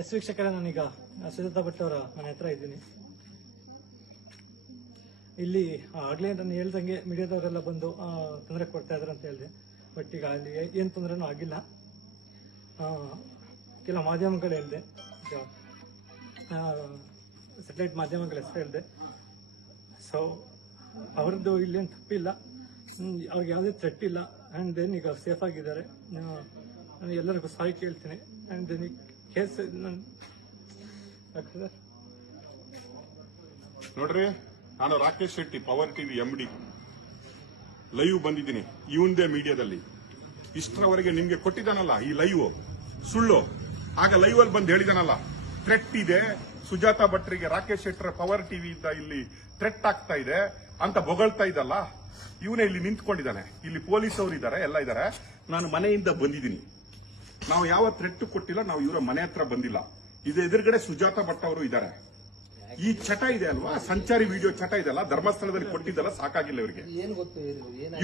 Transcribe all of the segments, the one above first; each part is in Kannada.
ಎಸ್ ವೀಕ್ಷಕರೇ, ನಾನೀಗ ಸುಜಾತಾ ಭಟ್ ಅವರ ಮನೆ ಹತ್ರ ಇದ್ದೀನಿ. ಇಲ್ಲಿ ಆಗ್ಲೇ ನಾನು ಹೇಳ್ದಂಗೆ ಮೀಡಿಯಾದವರೆಲ್ಲ ಬಂದು ತೊಂದರೆ ಕೊಡ್ತಾ ಇದಾರೆ ಅಂತ ಹೇಳಿದೆ. ಬಟ್ ಈಗ ಅಲ್ಲಿ ಏನ್ ತೊಂದರೆನೂ ಆಗಿಲ್ಲ. ಕೆಲ ಮಾಧ್ಯಮಗಳು ಹೇಳಿದೆ, ಸ್ಯಾಟಲೈಟ್ ಮಾಧ್ಯಮಗಳ ಹೆಸರು ಹೇಳಿದೆ. ಸೊ ಅವ್ರದ್ದು ಇಲ್ಲೇನು ತಪ್ಪಿಲ್ಲ, ಅವ್ರಿಗೆ ಯಾವುದೇ ಥ್ರೆಟ್ ಇಲ್ಲ. ಆ್ಯಂಡ್ ದೆನ್ ಈಗ ಸೇಫ್ ಆಗಿದ್ದಾರೆ. ನಾನು ಎಲ್ಲರಿಗೂ ಸಾರಿ ಕೇಳ್ತೀನಿ. ಆ್ಯಂಡ್ ದೆನ್ ಈ ಕೇಸ್ ನೋಡ್ರಿ, ನಾನು Rakesh Shetty, power TV MD, live ಬಂದಿದ್ದೀನಿ ಇವಂದೇ ಮೀಡಿಯಾದಲ್ಲಿ. ಇಷ್ಟರವರೆಗೆ ನಿಮ್ಗೆ ಕೊಟ್ಟಿದ್ದಾನಲ್ಲ ಈ ಲೈವ್ ಸುಳ್ಳು. ಆಗ ಲೈವ್ ಅಲ್ಲಿ ಬಂದು ಹೇಳಿದಾನಲ್ಲ, ಥ್ರೆಟ್ ಇದೆ ಸುಜಾತಾ ಭಟ್ರಿಗೆ, ರಾಕೇಶ್ ಶೆಟ್ಟರ್ ಪವರ್ ಟಿವಿ ಇಂದ ಇಲ್ಲಿ ಥ್ರೆಟ್ ಆಗ್ತಾ ಇದೆ ಅಂತ ಬೊಗಳ್ತಾ ಇದ್ದಲ್ಲ, ಇವನೇ ಇಲ್ಲಿ ನಿಂತ್ಕೊಂಡಿದ್ದಾನೆ. ಇಲ್ಲಿ ಪೊಲೀಸ್ ಅವರು ಇದ್ದಾರೆ, ಎಲ್ಲ ಇದ್ದಾರೆ. ನಾನು ಮನೆಯಿಂದ ಬಂದಿದ್ದೀನಿ. ನಾವು ಯಾವ ಥ್ರೆಟ್ ಕೊಟ್ಟಿಲ್ಲ, ನಾವು ಇವರ ಮನೆ ಹತ್ರ ಬಂದಿಲ್ಲ. ಇದು ಎದುರುಗಡೆ ಸುಜಾತಾ ಭಟ್ ಅವರು ಇದ್ದಾರೆ. ಈ ಚಟ ಇದೆ ಅಲ್ವಾ, ಸಂಚಾರಿ ವಿಡಿಯೋ ಚಟ ಇದೆಲ್ಲ, ಧರ್ಮಸ್ಥಳದಲ್ಲಿ ಕೊಟ್ಟಿದ್ದಲ್ಲ, ಸಾಕಾಗಿಲ್ಲ ಇವರಿಗೆ.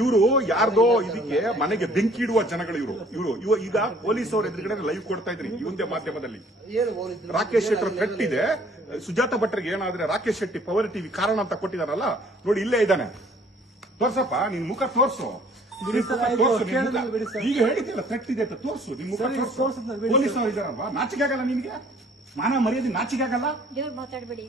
ಇವರು ಯಾರ್ದೋ ಇದಕ್ಕೆ ಮನೆಗೆ ಬೆಂಕಿ ಇಡುವ ಜನಗಳು ಇವರು. ಈಗ ಪೊಲೀಸ್ ಅವ್ರ ಎದುರುಗಡೆ ಲೈವ್ ಕೊಡ್ತಾ ಇದ್ರಿ ಇವಂದೇ ಮಾಧ್ಯಮದಲ್ಲಿ. ರಾಕೇಶ್ ಶೆಟ್ಟರ್ ಥ್ರೆಟ್ ಇದೆ ಸುಜಾತಾ ಭಟ್ರಿಗೆ ಏನಾದ್ರೆ ರಾಕೇಶ್ ಶೆಟ್ಟಿ ಪವರ್ ಟಿವಿ ಕಾರಣ ಅಂತ ಕೊಟ್ಟಿದಾರಲ್ಲ, ನೋಡಿ ಇಲ್ಲೇ ಇದ್ದಾನೆ. ತೋರ್ಸಪ್ಪ, ನಿನ್ ಮುಖ ತೋರ್ಸು. ಈಗ ಹೇಳಿದ್ದಿಲ್ಲ ಥ್ರೆಟ್ ಇದೆ ಅಂತ, ತೋರ್ಸು ನಿನ್ ಮುಖ ತೋರ್ಸು. ಪೊಲೀಸ್ ಅವರು ಇದಾರಲ್ವಾ, ನಾಚಿಕೆ ಆಗಲ್ಲ ನಿನ್ಗೆ? ಮಾನ ಮರ್ಯಾದೆ ನಾಚಿಕೆ ಆಗಲ್ಲ? ಮಾತಾಡಬೇಡಿ.